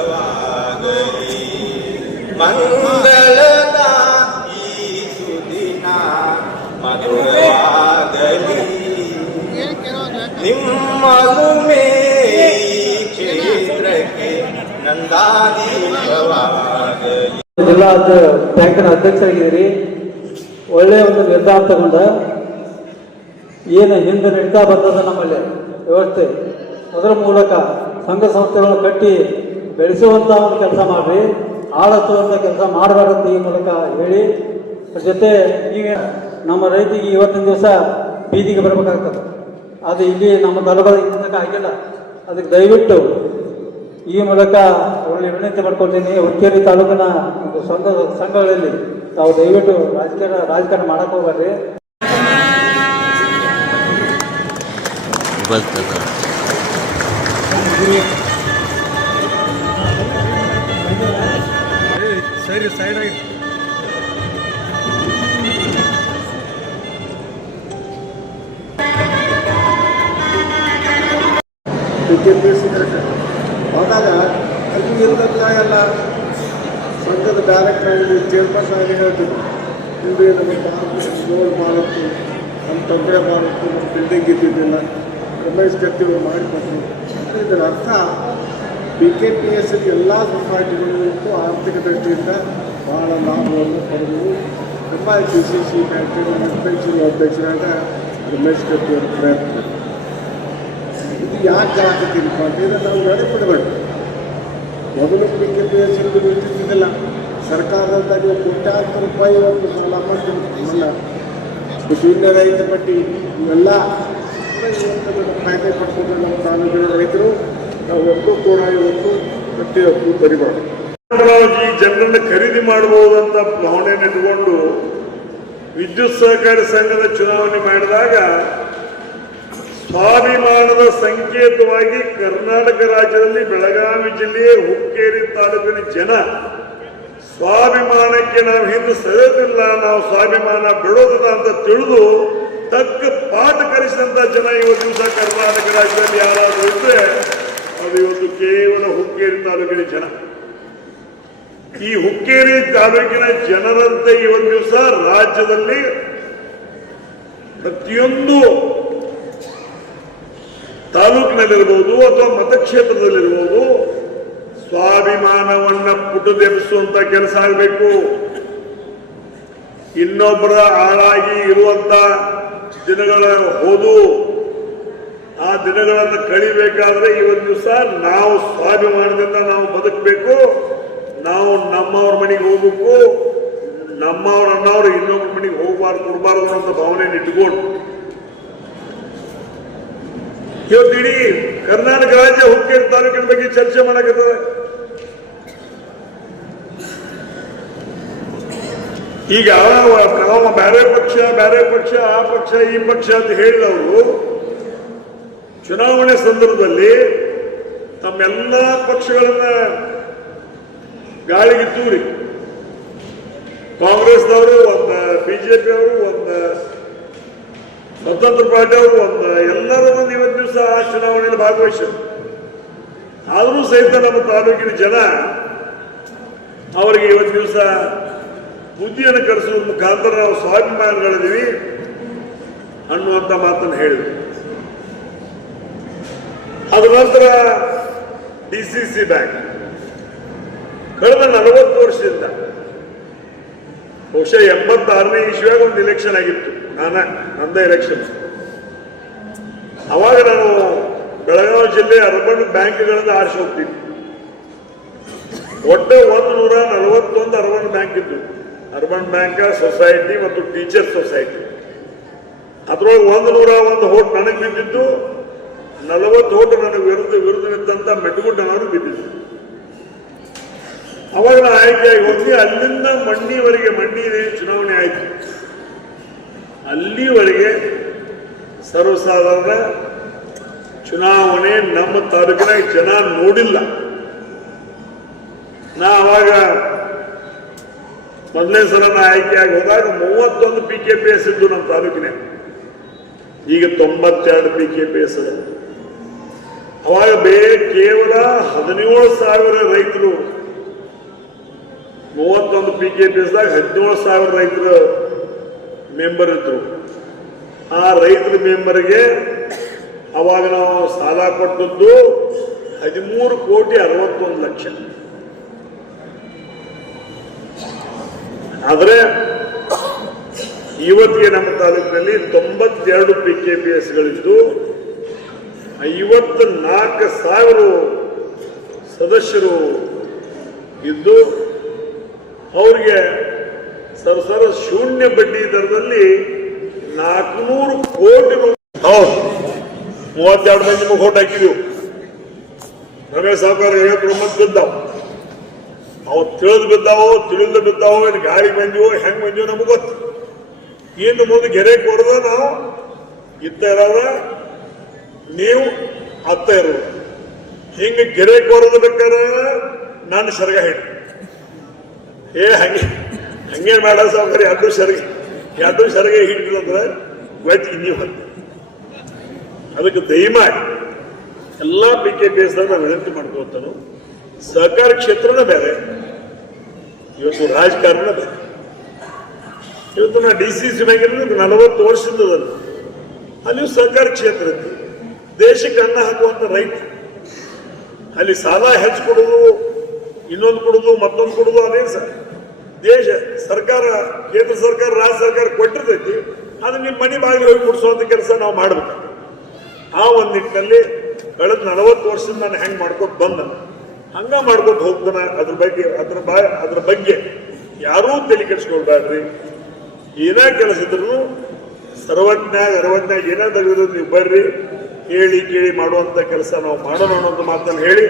ನಂದಾದೀಪವಾಗಲಿ ಮಂಗಳದ ಈ ಸುದಿನ ಮಧುರವಾಗಲಿ ನಿಮ್ಮಲುಮೆ ಕ್ಷೇತ್ರಕ್ಕೆ ನಂದಾದೀಪವಾಗಲಿ ಜಿಲ್ಲಾ ಅಧ್ಯ- ಬ್ಯಾಂಕಿನ ಅಧ್ಯಕ್ಷರಾಗಿದ್ದೀರಿ ಒಳ್ಳೆಯ ಒಂದು ನಿರ್ಧಾರ ತಗೊಂಡ ಏನು ಹಿಂದೆ ನಡೀತಾ ಬಂದದ ನಮ್ಮಲ್ಲಿ ವ್ಯವಸ್ಥೆ ಅದರ ಮೂಲಕ ಸಂಘ ಸಂಸ್ಥೆಗಳು ಕಟ್ಟಿ ಬೆಳೆಸುವಂಥ ಒಂದು ಕೆಲಸ ಮಾಡಿರಿ. ಆಳತ್ತುವಂಥ ಕೆಲಸ ಮಾಡಬಾರದು ಈ ಮೂಲಕ ಹೇಳಿ. ಅದ್ರ ಜೊತೆ ಈಗ ನಮ್ಮ ರೈತಿಗೆ ಇವತ್ತಿನ ದಿವಸ ಬೀದಿಗೆ ಬರಬೇಕಾಗ್ತದೆ. ಅದು ಇಲ್ಲಿ ನಮ್ಮ ತಲಬಾದ ತನಕ ಆಗಿಲ್ಲ. ಅದಕ್ಕೆ ದಯವಿಟ್ಟು ಈ ಮೂಲಕ ಅವರಲ್ಲಿ ವಿನಂತಿ ಮಾಡ್ಕೊಳ್ತೀನಿ. ಹುಕ್ಕೇರಿ ತಾಲೂಕಿನ ಒಂದು ಸಂಘ ಸಂಘಗಳಲ್ಲಿ ತಾವು ದಯವಿಟ್ಟು ರಾಜಕೀಯ ರಾಜಕಾರಣ ಮಾಡಕ್ಕೆ ಹೋಗ್ಬೇಡ್ರಿ. ಬರ್ತದ. ಸರಿ ಸೈಡ್ ಆಗಿ. ಹೋದಾಗ ಅದು ಇಲ್ಲದಲ್ಲ ಎಲ್ಲ ಸಂಘದ ಡೈರೆಕ್ಟರ್ ಆಗಲಿ ಚೇರ್ಪರ್ಸನ್ ಆಗಿ ಹೇಳ್ತಿದ್ರು. ಇಲ್ಲಿ ನಮ್ಮ ಪಾರ್ಕ್ ರೋಡ್ ಮಾಡತ್ತು ನಮ್ಮ ತೊಂದರೆ ಮಾಡತ್ತು ನಮ್ಮ ಬಿಲ್ಡಿಂಗ್ ಇದ್ದಿದ್ದಿಲ್ಲ. ರಮೇಶ್ ಕತ್ತಿ ಮಾಡಿಕೊಟ್ರು. ಇದರ ಅರ್ಥ ಬಿ ಕೆ ಪಿ ಎಸ್ ಎಲ್ಲ ಸೊಸೈಟಿಗಳಿಗೂ ಆರ್ಥಿಕ ದೃಷ್ಟಿಯಿಂದ ಭಾಳ ಲಾಭವನ್ನು ಪಡೆದು ತುಂಬ ಡಿ ಸಿ ಸಿ ಬ್ಯಾಂಕಿನ ಅಧ್ಯಕ್ಷರು ಅಧ್ಯಕ್ಷರಾದ ರಮೇಶ್ ಕತ್ತಿ ಅವರ ಪ್ರಯತ್ನ. ಇದು ಯಾಕೆ ಆಗತ್ತಿಲ್ಪ ಅಂತಂದ್ರೆ ನಾವು ನಡೆಬಿಡಬೇಕು ಮೊದಲು ಬಿ ಕೆ ಪಿ ಎಸ್ ಇರ್ತಿದ್ದಿಲ್ಲ ಸರ್ಕಾರದಿಂದ ನೀವು ಕೋಟ್ಯಾಂತರ ರೂಪಾಯಿ ಒಂದು ಸಾಲ ಮಾಡ್ತಿಲ್ಲ ಶೂನ್ಯ ರೈತ ಪಟ್ಟಿ ಇವೆಲ್ಲ. ಇವತ್ತು ಕಾಯ್ದೆ ಪಡ್ಕೊಂಡು ನಮ್ಮ ತಾಲೂಕಿನ ರೈತರು ನಾವು ಒಬ್ಬರು ಕೂಡ ಇವತ್ತು ಪ್ರತಿಯೊಬ್ಬರು ಬರಿಬಾರ್ದು ಈ ಜನರನ್ನು ಖರೀದಿ ಮಾಡಬಹುದಂತ ಭಾವನೆಯನ್ನು ಇಟ್ಕೊಂಡು ವಿದ್ಯುತ್ ಸಹಕಾರಿ ಸಂಘದ ಚುನಾವಣೆ ಮಾಡಿದಾಗ ಸ್ವಾಭಿಮಾನದ ಸಂಕೇತವಾಗಿ ಕರ್ನಾಟಕ ರಾಜ್ಯದಲ್ಲಿ ಬೆಳಗಾವಿ ಜಿಲ್ಲೆಯ ಹುಕ್ಕೇರಿ ತಾಲೂಕಿನ ಜನ ಸ್ವಾಭಿಮಾನಕ್ಕೆ ನಾವು ಹಿಂದೆ ಸರಿಯೋದಿಲ್ಲ, ನಾವು ಸ್ವಾಭಿಮಾನ ಬಿಡೋದಿಲ್ಲ ಅಂತ ತಿಳಿದು ತಕ್ಕ ಪಾಠ ಕಲಿಸಿದಂತ ಜನ ಇವತ್ತು ದಿವಸ ಕರ್ನಾಟಕ ರಾಜ್ಯದಲ್ಲಿ ಯಾರಾದರೂ ಇದ್ರೆ ಅದು ಇವತ್ತು ಕೇವಲ ಹುಕ್ಕೇರಿ ತಾಲೂಕಿನ ಜನ. ಈ ಹುಕ್ಕೇರಿ ತಾಲೂಕಿನ ಜನರಂತೆ ಇವತ್ತು ದಿವಸ ರಾಜ್ಯದಲ್ಲಿ ಪ್ರತಿಯೊಂದು ತಾಲೂಕಿನಲ್ಲಿರ್ಬೋದು ಅಥವಾ ಮತಕ್ಷೇತ್ರದಲ್ಲಿರ್ಬೋದು ಸ್ವಾಭಿಮಾನವನ್ನ ಪುಟದೆಬ್ಬಿಸುವಂತ ಕೆಲಸ ಆಗಬೇಕು. ಇನ್ನೊಬ್ಬರ ಆಳಾಗಿ ಇರುವಂತ ದಿನಗಳ ಹೋದು ಆ ದಿನಗಳನ್ನು ಕಳಿಬೇಕಾದ್ರೆ ಇವತ್ತು ದಿವಸ ನಾವು ಸ್ವಾಭಿಮಾನದಿಂದ ನಾವು ಬದುಕಬೇಕು. ನಾವು ನಮ್ಮವ್ರ ಮನೆಗೆ ಹೋಗ್ಬೇಕು. ನಮ್ಮವ್ರ ಅನ್ನೋರು ಇನ್ನೊಬ್ಬರ ಮನೆಗೆ ಹೋಗಬಾರ್ದು, ಕೊಡಬಾರ್ದು ಅಂತ ಭಾವನೆಯನ್ನು ಇಟ್ಕೊಂಡು ಇವತ್ತು ಇಡೀ ಕರ್ನಾಟಕ ರಾಜ್ಯ ಹುಕ್ಕೇರಿ ತಾಲೂಕಿನ ಬಗ್ಗೆ ಚರ್ಚೆ ಮಾಡಕತ್ತದ. ಈಗ ಯಾವ ಬೇರೆ ಪಕ್ಷ ಬೇರೆ ಪಕ್ಷ, ಆ ಪಕ್ಷ, ಈ ಪಕ್ಷ ಅಂತ ಹೇಳಿದವರು, ಚುನಾವಣೆ ಸಂದರ್ಭದಲ್ಲಿ ತಮ್ಮೆಲ್ಲ ಪಕ್ಷಗಳನ್ನ ಗಾಳಿಗೆ ತೂರಿ. ಕಾಂಗ್ರೆಸ್ನವರು ಒಂದು ಬಿಜೆಪಿ ಅವರು ಒಂದು, ಸ್ವತಂತ್ರ ಪಾರ್ಟಿ ಅವರು ಒಂದು ಎಲ್ಲರೂ ಒಂದು ಇವತ್ತು ದಿವಸ ಆ ಚುನಾವಣೆಯಲ್ಲಿ ಭಾಗವಹಿಸಿದ್ರು. ಆದರೂ ಸಹಿತ ನಮ್ಮ ತಾಲೂಕಿನ ಜನ ಅವರಿಗೆ ಇವತ್ತು ದಿವಸ ಬುದ್ಧಿಯನ್ನು ಕಲಿಸುವ ಮುಖಾಂತರ ನಾವು ಸ್ವಾಭಿಮಾನಗಳಿದ್ದೀವಿ ಅನ್ನುವಂಥ ಮಾತನ್ನು ಹೇಳಿದರು. ಅದ ನಂತರ ಡಿ ಸಿ ಸಿ ಬ್ಯಾಂಕ್. ಕಳೆದ ನಲವತ್ತು ವರ್ಷದಿಂದ, ಬಹುಶಃ ಎಂಬತ್ತಾರನೇ ಇಶ್ವಿಯಾಗ ಒಂದು ಇಲೆಕ್ಷನ್ ಆಗಿತ್ತು. ನಾನ, ನಂದ ಎಲೆಕ್ಷನ್ ಅವಾಗ ನಾನು ಬೆಳಗಾವಿ ಜಿಲ್ಲೆ ಅರ್ಬನ್ ಬ್ಯಾಂಕ್ಗಳಿಂದ ಆರಿಸಿ ಹೋಗ್ತಿದ್ದೆ. ಒಟ್ಟು ಒಂದು ನೂರ ನಲವತ್ತೊಂದು ಅರ್ಬನ್ ಬ್ಯಾಂಕ್ ಇದ್ದು ಅರ್ಬನ್ ಬ್ಯಾಂಕ್, ಸೊಸೈಟಿ ಮತ್ತು ಟೀಚರ್ ಸೊಸೈಟಿ. ಅದರೊಳಗೆ ಒಂದು ನೂರ ಒಂದು ಹೋಟ್ ನನಗೆ ಬಿದ್ದಿದ್ದು, ನಲವತ್ತು ಹೋಟ್ ನನಗೆ ವಿರುದ್ಧ ವಿರುದ್ಧ ಮೆಟ್ಟುಗುಡ್ಡ ಮೆಟ್ಟುಗುಡ್ಡನವರು ಬಿದ್ದಿದ್ದು. ಅವಾಗ ನಾನು ಆಯ್ಕೆಯಾಗಿ ಹೋಗಿ ಅಲ್ಲಿಂದ ಮಣ್ಣಿವರೆಗೆ ಮಣ್ಣಿ ಚುನಾವಣೆ ಆಯ್ತು. ಅಲ್ಲಿವರೆಗೆ ಸರ್ವಸಾಧಾರಣ ಚುನಾವಣೆ ನಮ್ಮ ತಾಲೂಕಿನ ಜನ ನೋಡಿಲ್ಲ. ನಾ ಅವಾಗ ಮೊದಲನೇ ಸಲ ನಾ ಆಯ್ಕೆಯಾಗಿ ಹೋದಾಗ ಮೂವತ್ತೊಂದು ಪಿ ಕೆ ಪಿ ಎಸ್ ಇದ್ದು ನಮ್ಮ ತಾಲೂಕಿನ. ಈಗ ತೊಂಬತ್ತೆರಡು ಪಿ ಕೆ ಪಿ ಎಸ್ ಅವಾಗ ಬೇ ಕೇವಲ ಹದಿನೇಳು ಸಾವಿರ ರೈತರು ಮೂವತ್ತೊಂದು ಪಿ ಕೆ ಪಿ ಎಸ್ದಾಗ ಹದಿನೇಳು ಸಾವಿರ ರೈತರ ಮೆಂಬರ್ ಇದ್ರು. ಆ ರೈತರ ಮೆಂಬರ್ಗೆ ಅವಾಗ ನಾವು ಸಾಲ ಕೊಟ್ಟದ್ದು ಹದಿಮೂರು ಕೋಟಿ ಅರವತ್ತೊಂದು ಲಕ್ಷ. ಆದರೆ ಇವತ್ತಿಗೆ ನಮ್ಮ ತಾಲೂಕಿನಲ್ಲಿ ತೊಂಬತ್ತೆರಡು ಪಿ ಕೆ ಪಿ ಎಸ್ಗಳಿದ್ದು ಐವತ್ತ ನಾಲ್ಕು ಸಾವಿರ ಸದಸ್ಯರು ಇದ್ದು ಅವ್ರಿಗೆ ಸರ್ಸರ ಶೂನ್ಯ ಬಡ್ಡಿ ದರದಲ್ಲಿ ನಾಲ್ಕುನೂರು ಕೋಟಿ ರೂಪಾಯಿ ಮೂವತ್ತೆರಡು ಮಂದಿ ಓಟ್ ಹಾಕಿದ್ವು. ರಮೇಶ್ ಸಾವುಕಾರ ಐವತ್ತೊಂಬತ್ತು ಬಿದ್ದಾವ ಅವು ತಿಳಿದು ಬಿದ್ದಾವೋ ತಿಳಿದು ಬಿದ್ದಾವೋ, ಏನು ಗಾಳಿ ಬಂದಿವೋ ಹೆಂಗ್ ಬಂದಿವೋ ನಮಗೆ ಗೊತ್ತು. ಇನ್ನು ಮುಂದೆ ಗೆರೆ ಕೊಡದ ನಾವು, ಇತ್ತ ಇರೋದ ನೀವು, ಅತ್ತ ಇರೋದು. ಹಿಂಗೆ ಗೆರೆ ಕೊಡದ ಬೇಕಾದ್ರೆ ನಾನು ಸರ್ಗ ಹೇಳಿ. ಏ, ಹಂಗೆ ಹಂಗೆ ಬೇಡ ಸಾವುಕಾರ ಎರಡು ಸರ್ಗ ಎರಡು ಸರ್ಗ ಹಿಡಿದ್ರೆ ಗೊತ್ತಿ ನೀವು ಅಂತ ಅದಕ್ಕೆ ದಯಮಾಡಿ, ಎಲ್ಲ ಪಿ ಕೆ ಪಿ ಎಸ್ ನಾವು ವಿನಂತಿ ಮಾಡ್ಕೊತಾನು ಸಹಕಾರ ಕ್ಷೇತ್ರನೇ ಬೇರೆ. ಇವತ್ತು ರಾಜಕಾರಣ ಬೇರೆ. ಇವತ್ತು ನಾ ಡಿ ಸಿ ಸಿ ಬ್ಯಾಂಕ್ ನಲವತ್ತು ಅದನ್ನು ಅಲ್ಲಿ ಸಹಕಾರ ಕ್ಷೇತ್ರ ಇತ್ತು. ದೇಶಕ್ಕೆ ಅನ್ನ ಹಾಕುವಂತ ರೈತ. ಅಲ್ಲಿ ಸಾಲ ಹೆಚ್ಚು ಕೊಡೋದು, ಇನ್ನೊಂದು ಕೊಡೋದು, ಮತ್ತೊಂದು ಕೊಡೋದು ಅದೇನು ಸರ್ ದೇಶ, ಸರ್ಕಾರ, ಕೇಂದ್ರ ಸರ್ಕಾರ, ರಾಜ್ಯ ಸರ್ಕಾರ ಕೊಟ್ಟಿರ್ತೈತಿ, ಅದು ನಿಮ್ಮ ಮನೆ ಬಾಗಿಲು ಹೋಗಿ ಮುಡಿಸುವಂತ ಕೆಲಸ ನಾವು ಮಾಡ್ಬೇಕು. ಆ ಒಂದು ನಿಟ್ಟಿನಲ್ಲಿ ಕಳೆದ ನಲವತ್ತು ವರ್ಷದಿಂದ ನಾನು ಹೆಂಗೆ ಮಾಡ್ಕೊಂಡು ಬಂದ. ಹಂಗ ಮಾಡ್ಕೊಂಡು ಹೋಗ್ತಾನ ಅದ್ರ ಬಗ್ಗೆ, ಅದ್ರ ಅದ್ರ ಬಗ್ಗೆ ಯಾರೂ ತಲೆ ಕೆಡಿಸ್ಕೊಳ್ಬೇಡ್ರಿ ಏನೇ ಕೆಲಸ ಇದ್ರು ಸರ್ವಜ್ಞಾಗ ಅರವಜ್ಞಾಗ ಏನೇ ತೆಗೆದ್ರು ನೀವು ಬರ್ರಿ, ಕೇಳಿ ಕೇಳಿ ಮಾಡುವಂತ ಕೆಲಸ ನಾವು ಮಾಡೋಣ ಅನ್ನೋದು ಮಾತನ್ನು ಹೇಳಿ